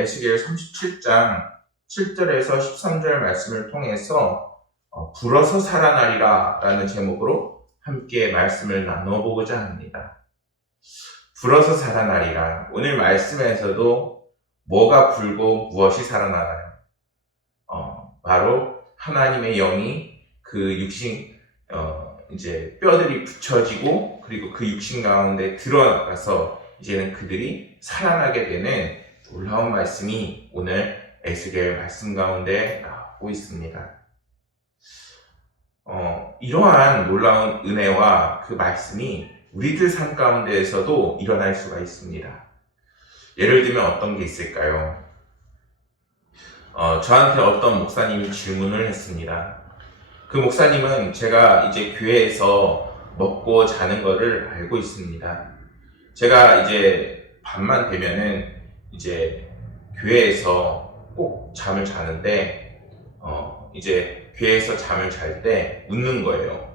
에스겔 37장 7절에서 13절 말씀을 통해서 불어서 살아나리라 라는 제목으로 함께 말씀을 나눠보고자 합니다. 불어서 살아나리라. 오늘 말씀에서도 뭐가 불고 무엇이 살아나나요? 바로 하나님의 영이 그 육신, 이제 뼈들이 붙여지고 그리고 그 육신 가운데 들어가서 이제는 그들이 살아나게 되는 놀라운 말씀이 오늘 에스겔 말씀 가운데 나오고 있습니다. 이러한 놀라운 은혜와 그 말씀이 우리들 삶 가운데에서도 일어날 수가 있습니다. 예를 들면 어떤 게 있을까요? 저한테 어떤 목사님이 질문을 했습니다. 그 목사님은 제가 이제 교회에서 먹고 자는 거를 알고 있습니다. 제가 이제 밤만 되면은 이제 교회에서 꼭 잠을 자는데, 이제 교회에서 잠을 잘 때 웃는 거예요.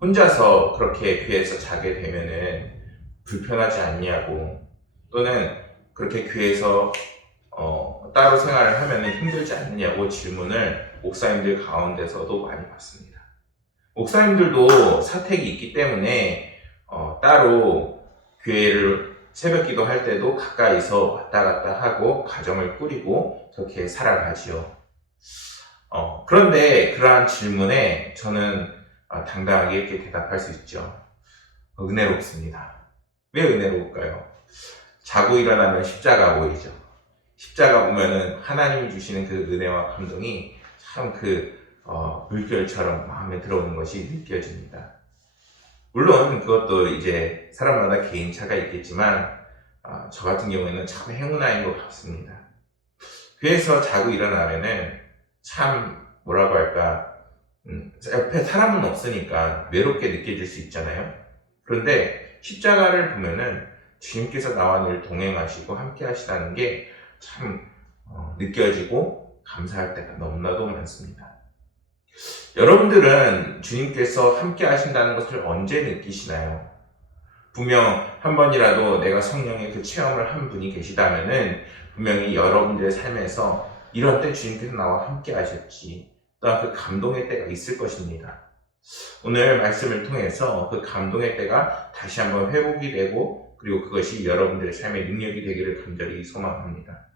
혼자서 그렇게 교회에서 자게 되면은 불편하지 않냐고, 또는 그렇게 교회에서 따로 생활을 하면은 힘들지 않느냐고 질문을 목사님들 가운데서도 많이 받습니다. 목사님들도 사택이 있기 때문에 따로 교회를 새벽 기도할 때도 가까이서 왔다 갔다 하고 가정을 꾸리고 그렇게 살아가지요. 그런데 그러한 질문에 저는 당당하게 이렇게 대답할 수 있죠. 은혜롭습니다. 왜 은혜로울까요? 자고 일어나면 십자가 보이죠. 십자가 보면은 하나님이 주시는 그 은혜와 감동이 참 물결처럼 마음에 들어오는 것이 느껴집니다. 물론 그것도 이제 사람마다 개인차가 있겠지만 저 같은 경우에는 참 행운아인 것 같습니다. 교회에서 자고 일어나면은 참 뭐라고 할까, 옆에 사람은 없으니까 외롭게 느껴질 수 있잖아요. 그런데 십자가를 보면은 주님께서 나와 늘 동행하시고 함께 하시다는 게 참 느껴지고 감사할 때가 너무나도 많습니다. 여러분들은 주님께서 함께 하신다는 것을 언제 느끼시나요? 분명 한 번이라도 내가 성령의 그 체험을 한 분이 계시다면은 분명히 여러분들의 삶에서 이런 때 주님께서 나와 함께 하셨지, 또한 그 감동의 때가 있을 것입니다. 오늘 말씀을 통해서 그 감동의 때가 다시 한번 회복이 되고 그리고 그것이 여러분들의 삶의 능력이 되기를 간절히 소망합니다.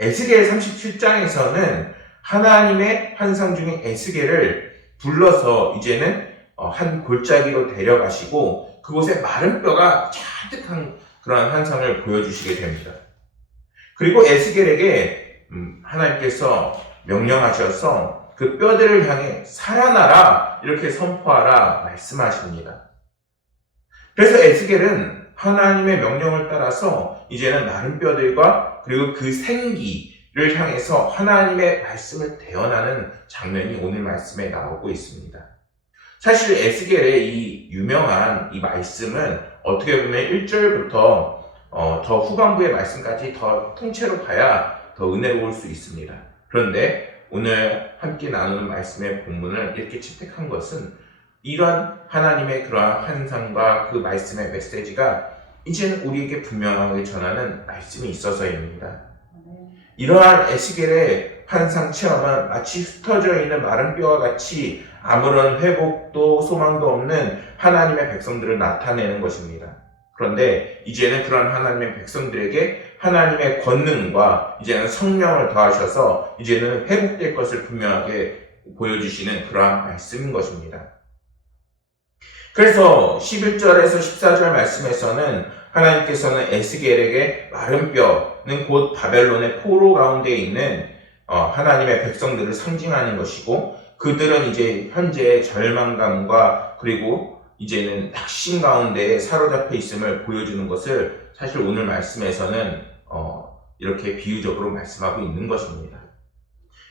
에스겔 37장에서는 하나님의 환상 중인 에스겔을 불러서 이제는 한 골짜기로 데려가시고 그곳에 마른 뼈가 가득한 그러한 환상을 보여주시게 됩니다. 그리고 에스겔에게 하나님께서 명령하셔서 그 뼈들을 향해 살아나라 이렇게 선포하라 말씀하십니다. 그래서 에스겔은 하나님의 명령을 따라서 이제는 마른 뼈들과 그리고 그 생기를 향해서 하나님의 말씀을 대언하는 장면이 오늘 말씀에 나오고 있습니다. 사실 에스겔의 이 유명한 이 말씀은 어떻게 보면 1절부터 더 후반부의 말씀까지 더 통째로 봐야 더 은혜로울 수 있습니다. 그런데 오늘 함께 나누는 말씀의 본문을 이렇게 채택한 것은 이런 하나님의 그러한 환상과 그 말씀의 메시지가 이제는 우리에게 분명하게 전하는 말씀이 있어서입니다. 이러한 에스겔의 환상 체험은 마치 흩어져 있는 마른 뼈와 같이 아무런 회복도 소망도 없는 하나님의 백성들을 나타내는 것입니다. 그런데 이제는 그런 하나님의 백성들에게 하나님의 권능과 이제는 성령을 더하셔서 이제는 회복될 것을 분명하게 보여주시는 그러한 말씀인 것입니다. 그래서 11절에서 14절 말씀에서는 하나님께서는 에스겔에게 마른 뼈는 곧 바벨론의 포로 가운데 있는 하나님의 백성들을 상징하는 것이고, 그들은 이제 현재 절망감과 그리고 이제는 낙심 가운데 사로잡혀 있음을 보여주는 것을 사실 오늘 말씀에서는 이렇게 비유적으로 말씀하고 있는 것입니다.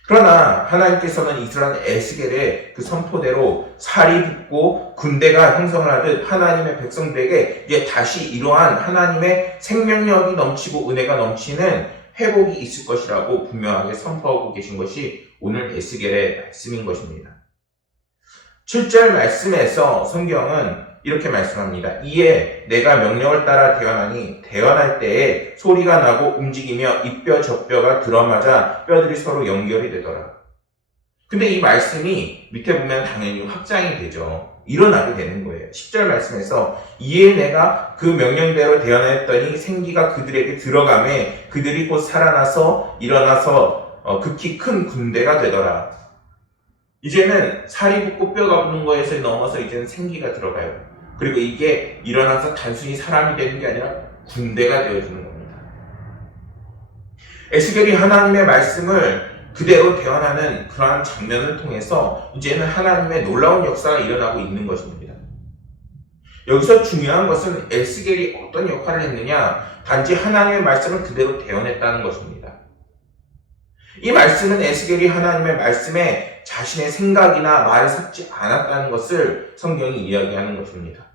그러나 하나님께서는 이스라엘 에스겔의 그 선포대로 살이 붙고 군대가 형성을 하듯 하나님의 백성들에게 이제 다시 이러한 하나님의 생명력이 넘치고 은혜가 넘치는 회복이 있을 것이라고 분명하게 선포하고 계신 것이 오늘 에스겔의 말씀인 것입니다. 7절 말씀에서 성경은 이렇게 말씀합니다. 이에 내가 명령을 따라 대언하니 대언할 때에 소리가 나고 움직이며 이뼈 저뼈가 들어맞아 뼈들이 서로 연결이 되더라. 근데 이 말씀이 밑에 보면 당연히 확장이 되죠. 일어나게 되는 거예요. 10절 말씀에서 이에 내가 그 명령대로 대언하였더니 생기가 그들에게 들어가매 그들이 곧 살아나서 일어나서 극히 큰 군대가 되더라. 이제는 살이 붙고 뼈가 붙는 거에서 넘어서 이제는 생기가 들어가요. 그리고 이게 일어나서 단순히 사람이 되는 게 아니라 군대가 되어주는 겁니다. 에스겔이 하나님의 말씀을 그대로 대언하는 그러한 장면을 통해서 이제는 하나님의 놀라운 역사가 일어나고 있는 것입니다. 여기서 중요한 것은 에스겔이 어떤 역할을 했느냐, 단지 하나님의 말씀을 그대로 대언했다는 것입니다. 이 말씀은 에스겔이 하나님의 말씀에 자신의 생각이나 말을 섞지 않았다는 것을 성경이 이야기하는 것입니다.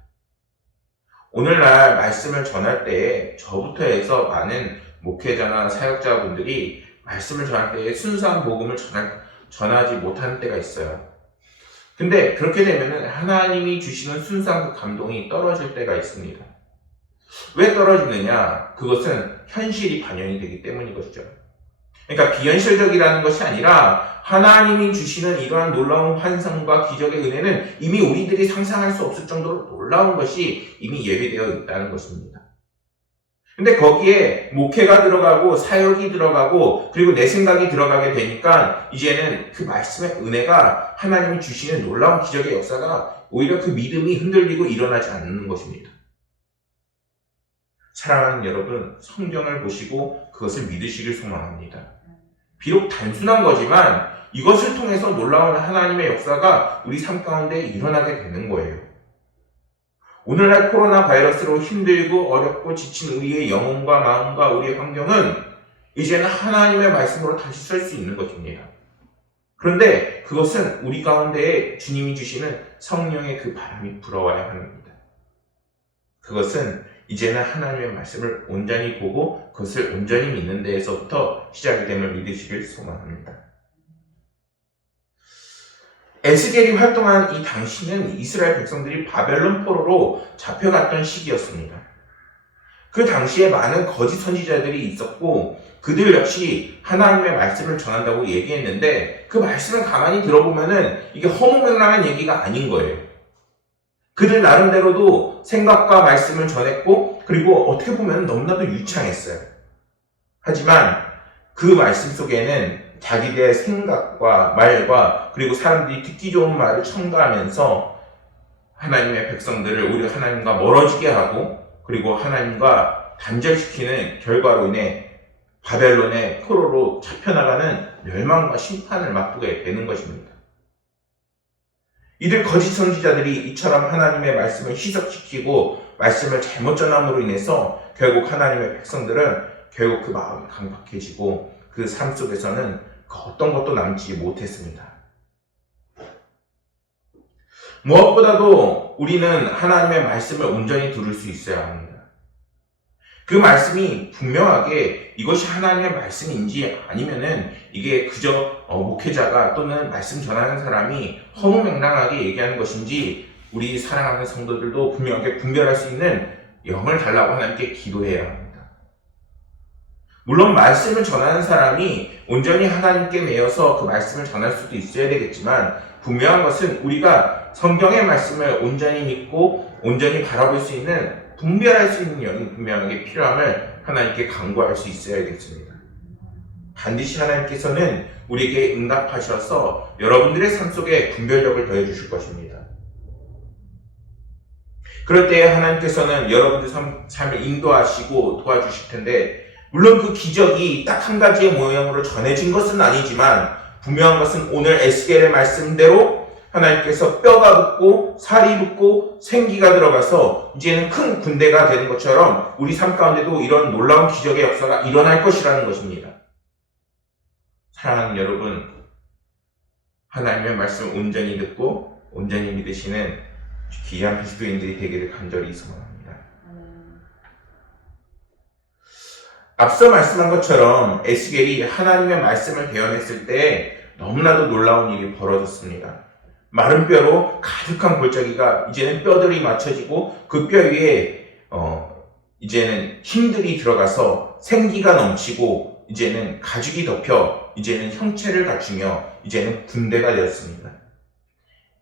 오늘날 말씀을 전할 때에 저부터 해서 많은 목회자나 사역자분들이 말씀을 전할 때에 순수한 복음을 전하지 못하는 때가 있어요. 근데 그렇게 되면 하나님이 주시는 순수한 그 감동이 떨어질 때가 있습니다. 왜 떨어지느냐? 그것은 현실이 반영이 되기 때문인 것이죠. 그러니까 비현실적이라는 것이 아니라 하나님이 주시는 이러한 놀라운 환상과 기적의 은혜는 이미 우리들이 상상할 수 없을 정도로 놀라운 것이 이미 예비되어 있다는 것입니다. 근데 거기에 목회가 들어가고 사역이 들어가고 그리고 내 생각이 들어가게 되니까 이제는 그 말씀의 은혜가 하나님이 주시는 놀라운 기적의 역사가 오히려 그 믿음이 흔들리고 일어나지 않는 것입니다. 사랑하는 여러분, 성경을 보시고 그것을 믿으시길 소망합니다. 비록 단순한 거지만 이것을 통해서 놀라운 하나님의 역사가 우리 삶 가운데 일어나게 되는 거예요. 오늘날 코로나 바이러스로 힘들고 어렵고 지친 우리의 영혼과 마음과 우리의 환경은 이제는 하나님의 말씀으로 다시 설 수 있는 것입니다. 그런데 그것은 우리 가운데에 주님이 주시는 성령의 그 바람이 불어와야 합니다. 그것은 이제는 하나님의 말씀을 온전히 보고 그것을 온전히 믿는 데에서부터 시작이 됨을 믿으시길 소망합니다. 에스겔이 활동한 이 당시는 이스라엘 백성들이 바벨론 포로로 잡혀갔던 시기였습니다. 그 당시에 많은 거짓 선지자들이 있었고 그들 역시 하나님의 말씀을 전한다고 얘기했는데 그 말씀을 가만히 들어보면은 이게 허무맹랑한 얘기가 아닌 거예요. 그들 나름대로도 생각과 말씀을 전했고 그리고 어떻게 보면 너무나도 유창했어요. 하지만 그 말씀 속에는 자기들의 생각과 말과 그리고 사람들이 듣기 좋은 말을 첨가하면서 하나님의 백성들을 오히려 하나님과 멀어지게 하고 그리고 하나님과 단절시키는 결과로 인해 바벨론의 포로로 잡혀나가는 멸망과 심판을 맛보게 되는 것입니다. 이들 거짓 선지자들이 이처럼 하나님의 말씀을 희석시키고 말씀을 잘못 전함으로 인해서 결국 하나님의 백성들은 결국 그 마음이 강팍해지고 그 삶 속에서는 그 어떤 것도 남지 못했습니다. 무엇보다도 우리는 하나님의 말씀을 온전히 들을 수 있어야 합니다. 그 말씀이 분명하게 이것이 하나님의 말씀인지 아니면은 이게 그저 목회자가 또는 말씀 전하는 사람이 허무맹랑하게 얘기하는 것인지 우리 사랑하는 성도들도 분명하게 분별할 수 있는 영을 달라고 하나님께 기도해야 합니다. 물론 말씀을 전하는 사람이 온전히 하나님께 매여서 그 말씀을 전할 수도 있어야 되겠지만 분명한 것은 우리가 성경의 말씀을 온전히 믿고 온전히 바라볼 수 있는 분별할 수 있는 영이 분명하게 필요함을 하나님께 간구할 수 있어야겠습니다. 반드시 하나님께서는 우리에게 응답하셔서 여러분들의 삶 속에 분별력을 더해주실 것입니다. 그럴 때 하나님께서는 여러분들 삶을 인도하시고 도와주실 텐데 물론 그 기적이 딱 한 가지의 모양으로 전해진 것은 아니지만 분명한 것은 오늘 에스겔의 말씀대로 하나님께서 뼈가 붙고 살이 붙고 생기가 들어가서 이제는 큰 군대가 되는 것처럼 우리 삶 가운데도 이런 놀라운 기적의 역사가 일어날 것이라는 것입니다. 사랑하는 여러분, 하나님의 말씀을 온전히 듣고 온전히 믿으시는 귀한 그리스도인들이 되기를 간절히 소망합니다. 앞서 말씀한 것처럼 에스겔이 하나님의 말씀을 대언했을 때 너무나도 놀라운 일이 벌어졌습니다. 마른 뼈로 가득한 골짜기가 이제는 뼈들이 맞춰지고 그 뼈 위에 이제는 힘들이 들어가서 생기가 넘치고 이제는 가죽이 덮여 이제는 형체를 갖추며 이제는 군대가 되었습니다.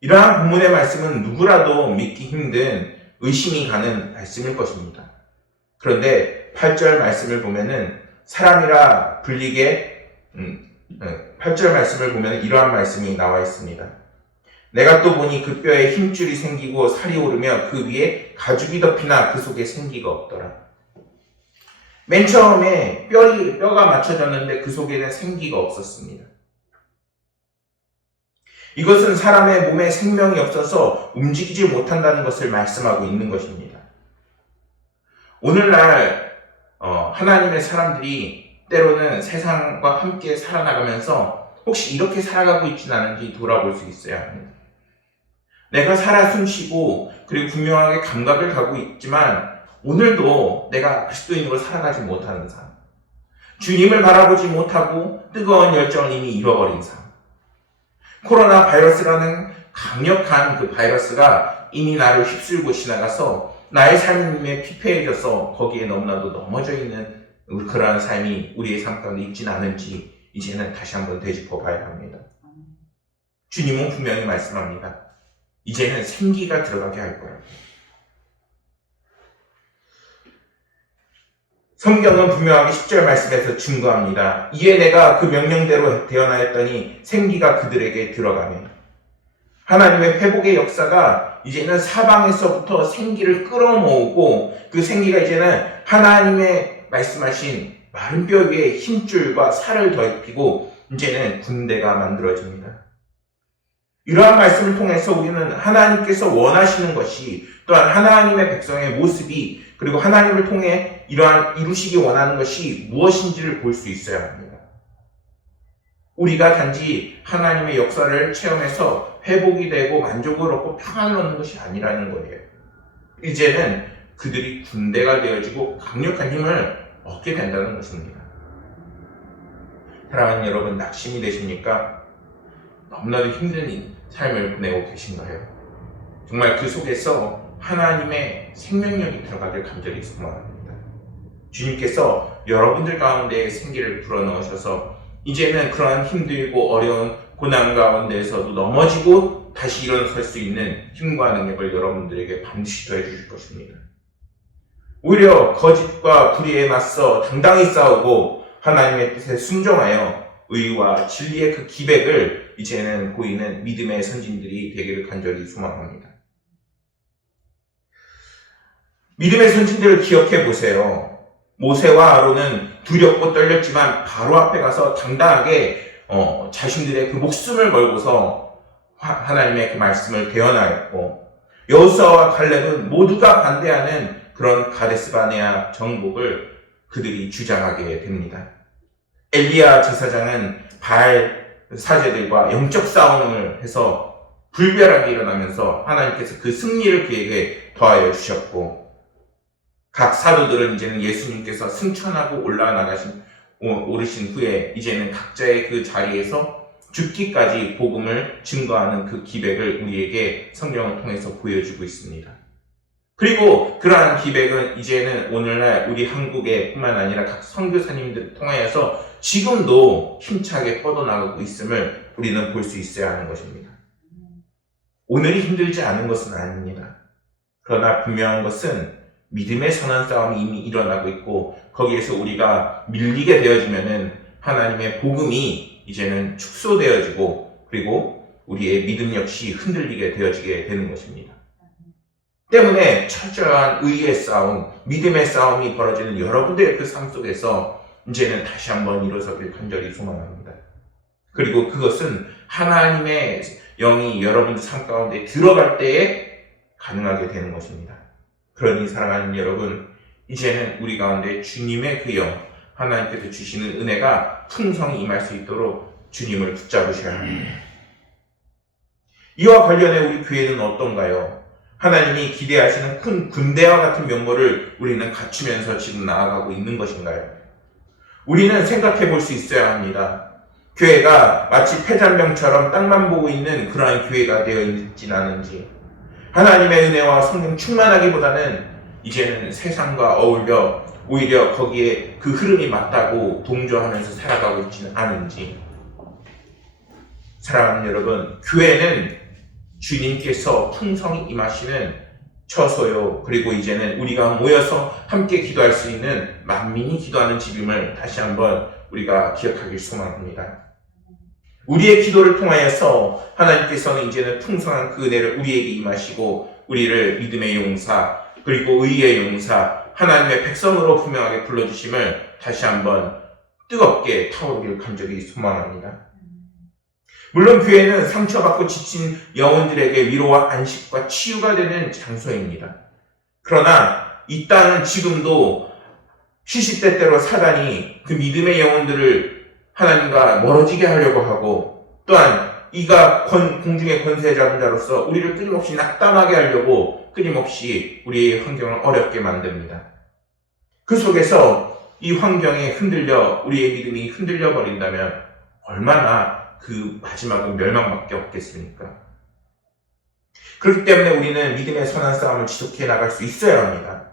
이러한 본문의 말씀은 누구라도 믿기 힘든 의심이 가는 말씀일 것입니다. 그런데 8절 말씀을 보면은 사람이라 불리게 8절 말씀을 보면 이러한 말씀이 나와 있습니다. 내가 또 보니 그 뼈에 힘줄이 생기고 살이 오르며 그 위에 가죽이 덮이나 그 속에 생기가 없더라. 맨 처음에 뼈가 맞춰졌는데 그 속에는 생기가 없었습니다. 이것은 사람의 몸에 생명이 없어서 움직이지 못한다는 것을 말씀하고 있는 것입니다. 오늘날 하나님의 사람들이 때로는 세상과 함께 살아나가면서 혹시 이렇게 살아가고 있지는 않은지 돌아볼 수 있어야 합니다. 내가 살아 숨쉬고 그리고 분명하게 감각을 갖고 있지만 오늘도 내가 그리스도인으로 살아가지 못하는 삶, 주님을 바라보지 못하고 뜨거운 열정을 이미 잃어버린 삶, 코로나 바이러스라는 강력한 그 바이러스가 이미 나를 휩쓸고 지나가서 나의 삶에 피폐해져서 거기에 너무나도 넘어져 있는 그러한 삶이 우리의 삶 가운데 있지는 않은지 이제는 다시 한번 되짚어 봐야 합니다. 주님은 분명히 말씀합니다. 이제는 생기가 들어가게 할 거라고. 성경은 분명하게 10절 말씀에서 증거합니다. 이에 내가 그 명령대로 대언하였더니 생기가 그들에게 들어가네. 하나님의 회복의 역사가 이제는 사방에서부터 생기를 끌어모으고 그 생기가 이제는 하나님의 말씀하신 마른 뼈 위에 힘줄과 살을 더입히고 이제는 군대가 만들어집니다. 이러한 말씀을 통해서 우리는 하나님께서 원하시는 것이 또한 하나님의 백성의 모습이 그리고 하나님을 통해 이러한 이루시기 원하는 것이 무엇인지를 볼 수 있어야 합니다. 우리가 단지 하나님의 역사를 체험해서 회복이 되고 만족을 얻고 평안을 얻는 것이 아니라는 거예요. 이제는 그들이 군대가 되어지고 강력한 힘을 얻게 된다는 것입니다. 사랑하는 여러분, 낙심이 되십니까? 너무나도 힘든 삶을 보내고 계신가요? 정말 그 속에서 하나님의 생명력이 들어가길 간절히 소망합니다. 주님께서 여러분들 가운데 생기를 불어넣으셔서 이제는 그러한 힘들고 어려운 고난 가운데에서도 넘어지고 다시 일어설 수 있는 힘과 능력을 여러분들에게 반드시 더해 주실 것입니다. 오히려 거짓과 불의에 맞서 당당히 싸우고 하나님의 뜻에 순종하여 의와 진리의 그 기백을 이제는 보이는 믿음의 선진들이 되기를 간절히 소망합니다. 믿음의 선진들을 기억해 보세요. 모세와 아론은 두렵고 떨렸지만 바로 앞에 가서 당당하게 자신들의 그 목숨을 걸고서 하나님의 그 말씀을 대언하였고, 여호수아와 갈렙은 모두가 반대하는 그런 가데스바네아 정복을 그들이 주장하게 됩니다. 엘리야 제사장은 바알 사제들과 영적 싸움을 해서 불멸하게 일어나면서 하나님께서 그 승리를 그에게 더하여 주셨고, 각 사도들은 이제는 예수님께서 승천하고 오르신 후에 이제는 각자의 그 자리에서 죽기까지 복음을 증거하는 그 기백을 우리에게 성경을 통해서 보여주고 있습니다. 그리고 그러한 기백은 이제는 오늘날 우리 한국에 뿐만 아니라 각 선교사님들을 통하여서 지금도 힘차게 뻗어나가고 있음을 우리는 볼 수 있어야 하는 것입니다. 오늘이 힘들지 않은 것은 아닙니다. 그러나 분명한 것은 믿음의 선한 싸움이 이미 일어나고 있고, 거기에서 우리가 밀리게 되어지면은 하나님의 복음이 이제는 축소되어지고, 그리고 우리의 믿음 역시 흔들리게 되어지게 되는 것입니다. 때문에 철저한 의의 싸움, 믿음의 싸움이 벌어지는 여러분들의 그 삶 속에서 이제는 다시 한번 일어서길 간절히 소망합니다. 그리고 그것은 하나님의 영이 여러분들 삶 가운데 들어갈 때에 가능하게 되는 것입니다. 그러니 사랑하는 여러분, 이제는 우리 가운데 주님의 그 영, 하나님께서 주시는 은혜가 풍성히 임할 수 있도록 주님을 붙잡으셔야 합니다. 이와 관련해 우리 교회는 어떤가요? 하나님이 기대하시는 큰 군대와 같은 면모를 우리는 갖추면서 지금 나아가고 있는 것인가요? 우리는 생각해 볼 수 있어야 합니다. 교회가 마치 폐잔병처럼 땅만 보고 있는 그러한 교회가 되어 있진 않은지, 하나님의 은혜와 성령 충만하기보다는 이제는 세상과 어울려 오히려 거기에 그 흐름이 맞다고 동조하면서 살아가고 있지는 않은지. 사랑하는 여러분, 교회는 주님께서 풍성히 임하시는 처소요, 그리고 이제는 우리가 모여서 함께 기도할 수 있는 만민이 기도하는 집임을 다시 한번 우리가 기억하길 소망합니다. 우리의 기도를 통하여서 하나님께서는 이제는 풍성한 그 은혜를 우리에게 임하시고 우리를 믿음의 용사, 그리고 의의 용사, 하나님의 백성으로 분명하게 불러주심을 다시 한번 뜨겁게 타오르길 간절히 소망합니다. 물론 교회는 상처받고 지친 영혼들에게 위로와 안식과 치유가 되는 장소입니다. 그러나 이 땅은 지금도 시시때때로 사단이 그 믿음의 영혼들을 하나님과 멀어지게 하려고 하고, 또한 이가 공중의 권세 잡은 자로서 우리를 끊임없이 낙담하게 하려고 끊임없이 우리의 환경을 어렵게 만듭니다. 그 속에서 이 환경에 흔들려 우리의 믿음이 흔들려 버린다면 얼마나 그 마지막은 멸망밖에 없겠습니까? 그렇기 때문에 우리는 믿음의 선한 싸움을 지속해 나갈 수 있어야 합니다.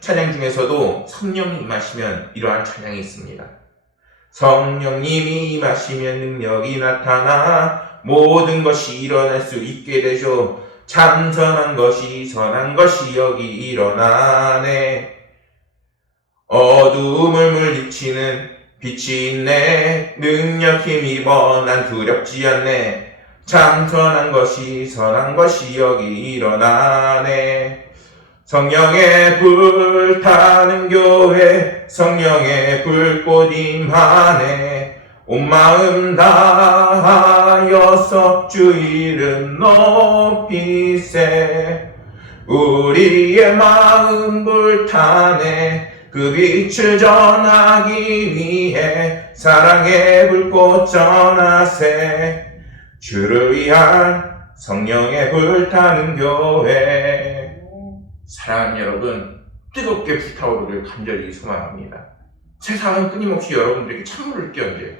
찬양 중에서도 성령이 임하시면 이러한 찬양이 있습니다. 성령님이 임하시면 능력이 나타나 모든 것이 일어날 수 있게 되죠. 참선한 것이 선한 것이 여기 일어나네. 어두움을 물리치는 빛이 있네. 능력 힘입어 난 두렵지 않네. 참선한 것이 선한 것이 여기 일어나네. 성령의 불 타는 교회, 성령의 불꽃 임하네. 온 마음 다하여서 주 이름 높이세. 우리의 마음 불타네. 그 빛을 전하기 위해 사랑의 불꽃 전하세. 주를 위한 성령의 불타는 교회. 사랑하는 여러분, 뜨겁게 불타오르길 간절히 소망합니다. 세상은 끊임없이 여러분들에게 찬물을 끼얹어요.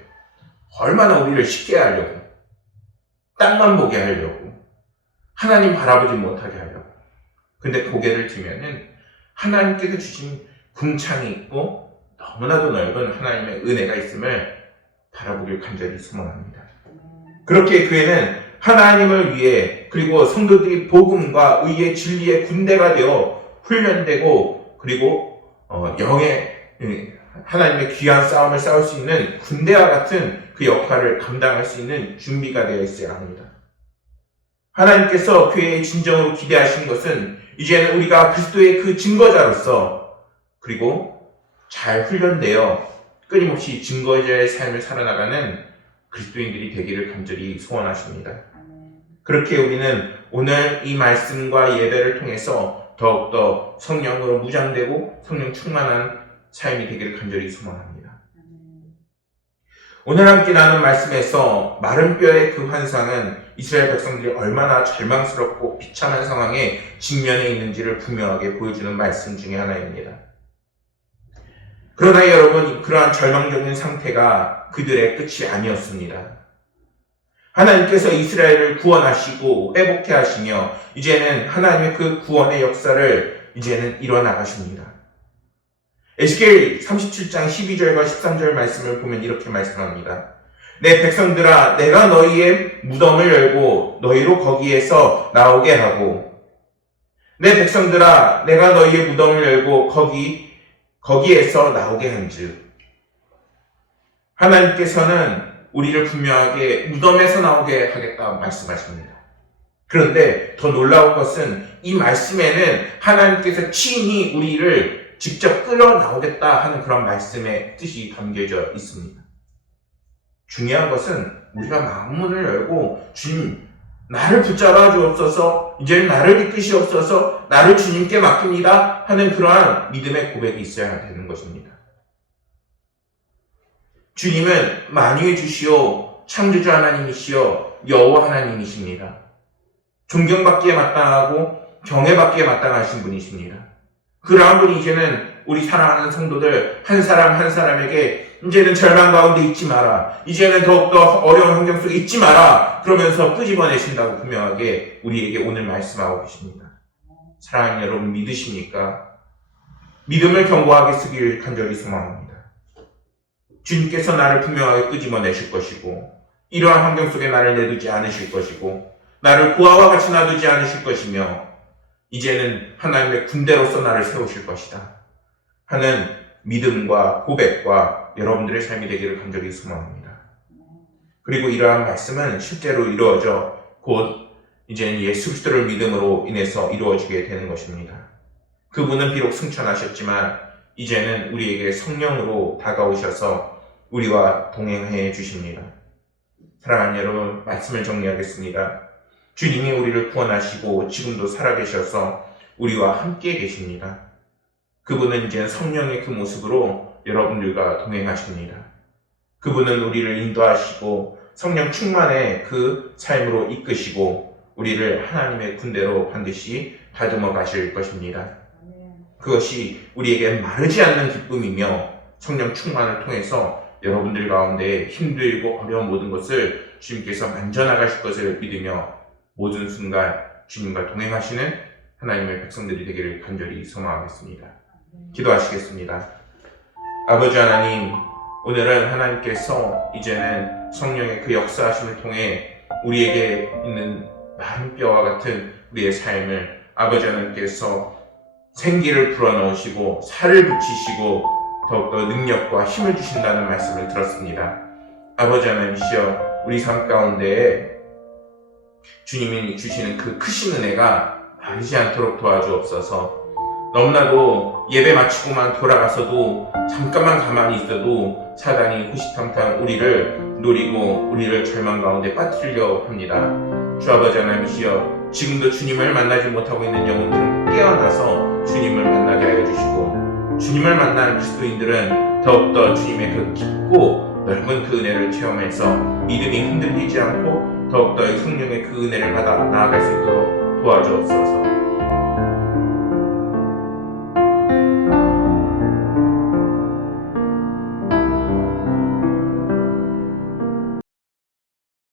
얼마나 우리를 쉽게 하려고, 땅만 보게 하려고, 하나님 바라보지 못하게 하려고. 근데 고개를 들면은 하나님께서 주신 궁창이 있고 너무나도 넓은 하나님의 은혜가 있음을 바라보길 간절히 소망합니다. 그렇게 교회는 하나님을 위해, 그리고 성도들이 복음과 의의 진리의 군대가 되어 훈련되고, 그리고 영의 하나님의 귀한 싸움을 싸울 수 있는 군대와 같은 그 역할을 감당할 수 있는 준비가 되어 있어야 합니다. 하나님께서 교회의 진정으로 기대하신 것은 이제는 우리가 그리스도의 그 증거자로서, 그리고 잘 훈련되어 끊임없이 증거자의 삶을 살아나가는 그리스도인들이 되기를 간절히 소원하십니다. 그렇게 우리는 오늘 이 말씀과 예배를 통해서 더욱더 성령으로 무장되고 성령 충만한 삶이 되기를 간절히 소망합니다. 오늘 함께 나눈 말씀에서 마른 뼈의 그 환상은 이스라엘 백성들이 얼마나 절망스럽고 비참한 상황에 직면해 있는지를 분명하게 보여주는 말씀 중에 하나입니다. 그러나 여러분, 그러한 절망적인 상태가 그들의 끝이 아니었습니다. 하나님께서 이스라엘을 구원하시고 회복해 하시며 이제는 하나님의 그 구원의 역사를 이제는 이뤄나가십니다. 에스겔 37장 12절과 13절 말씀을 보면 이렇게 말씀합니다. 내 백성들아, 내가 너희의 무덤을 열고 너희로 거기에서 나오게 하고, 내 백성들아, 내가 너희의 무덤을 열고 거기에서 나오게 한즉. 하나님께서는 우리를 분명하게 무덤에서 나오게 하겠다 말씀하십니다. 그런데 더 놀라운 것은 이 말씀에는 하나님께서 친히 우리를 직접 끌어 나오겠다 하는 그런 말씀의 뜻이 담겨져 있습니다. 중요한 것은 우리가 마음문을 열고 주님, 나를 붙잡아 주옵소서, 이제는 나를 이끄시옵소서, 나를 주님께 맡깁니다 하는 그러한 믿음의 고백이 있어야 되는 것입니다. 주님은 만유의 주시오, 창조주 하나님이시오, 여호와 하나님이십니다. 존경받기에 마땅하고 경외받기에 마땅하신 분이십니다. 그러한 분이 이제는 우리 사랑하는 성도들 한 사람 한 사람에게 이제는 절망 가운데 있지 마라. 이제는 더욱더 어려운 환경 속에 있지 마라. 그러면서 끄집어내신다고 분명하게 우리에게 오늘 말씀하고 계십니다. 사랑하는 여러분, 믿으십니까? 믿음을 견고하게 쓰길 간절히 소망합니다. 주님께서 나를 분명하게 끄집어내실 것이고, 이러한 환경 속에 나를 내두지 않으실 것이고, 나를 고아와 같이 놔두지 않으실 것이며, 이제는 하나님의 군대로서 나를 세우실 것이다 하는 믿음과 고백과 여러분들의 삶이 되기를 간절히 소망합니다. 그리고 이러한 말씀은 실제로 이루어져 곧 이제는 예수 그리스도를 믿음으로 인해서 이루어지게 되는 것입니다. 그분은 비록 승천하셨지만 이제는 우리에게 성령으로 다가오셔서 우리와 동행해 주십니다. 사랑하는 여러분, 말씀을 정리하겠습니다. 주님이 우리를 구원하시고 지금도 살아계셔서 우리와 함께 계십니다. 그분은 이제 성령의 그 모습으로 여러분들과 동행하십니다. 그분은 우리를 인도하시고 성령 충만의 그 삶으로 이끄시고 우리를 하나님의 군대로 반드시 다듬어 가실 것입니다. 그것이 우리에게 마르지 않는 기쁨이며 성령 충만을 통해서 여러분들 가운데 힘들고 어려운 모든 것을 주님께서 만져나가실 것을 믿으며 모든 순간 주님과 동행하시는 하나님의 백성들이 되기를 간절히 소망하겠습니다. 기도하시겠습니다. 아버지 하나님, 오늘은 하나님께서 이제는 성령의 그 역사하심을 통해 우리에게 있는 마른 뼈와 같은 우리의 삶을 아버지 하나님께서 생기를 불어넣으시고 살을 붙이시고 더욱더 능력과 힘을 주신다는 말씀을 들었습니다. 아버지 하나님이시여, 우리 삶 가운데에 주님이 주시는 그 크신 은혜가 마르지 않도록 도와주옵소서. 너무나도 예배 마치고만 돌아가서도 잠깐만 가만히 있어도 사단이 호시탐탐 우리를 노리고 우리를 절망 가운데 빠뜨리려 합니다. 주 아버지 하나님이시여, 지금도 주님을 만나지 못하고 있는 영혼들은 깨어나서 주님을 만나게 하여 주시고, 주님을 만나는 그리스도인들은 더욱더 주님의 그 깊고 넓은 그 은혜를 체험해서 믿음이 흔들리지 않고 더욱더 성령의 그 은혜를 받아 나아갈 수 있도록 도와주옵소서.